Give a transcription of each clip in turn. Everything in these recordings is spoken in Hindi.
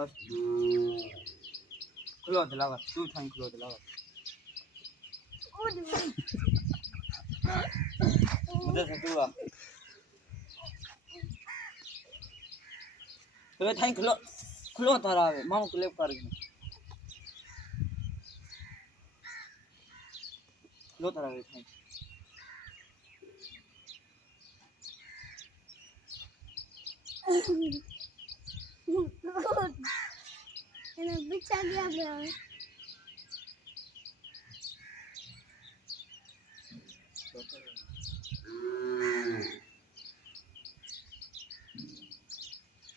बस खुलो दिलावा तू थाई खुलो दिलावा मुझे सटुआ तो थाई खुलो खुलो धरावे मामू क्लिप कर खुलो धरावे थाई એને બિચા ગયા આપણે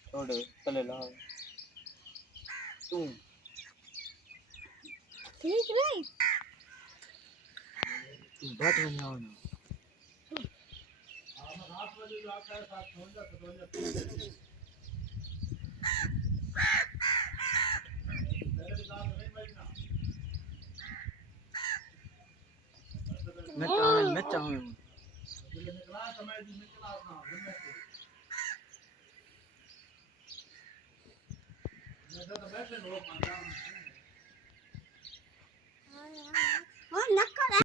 छोड़ चले ला तू ઠીક નહીં बात में आओ ना मैं चाहूँ હા નકર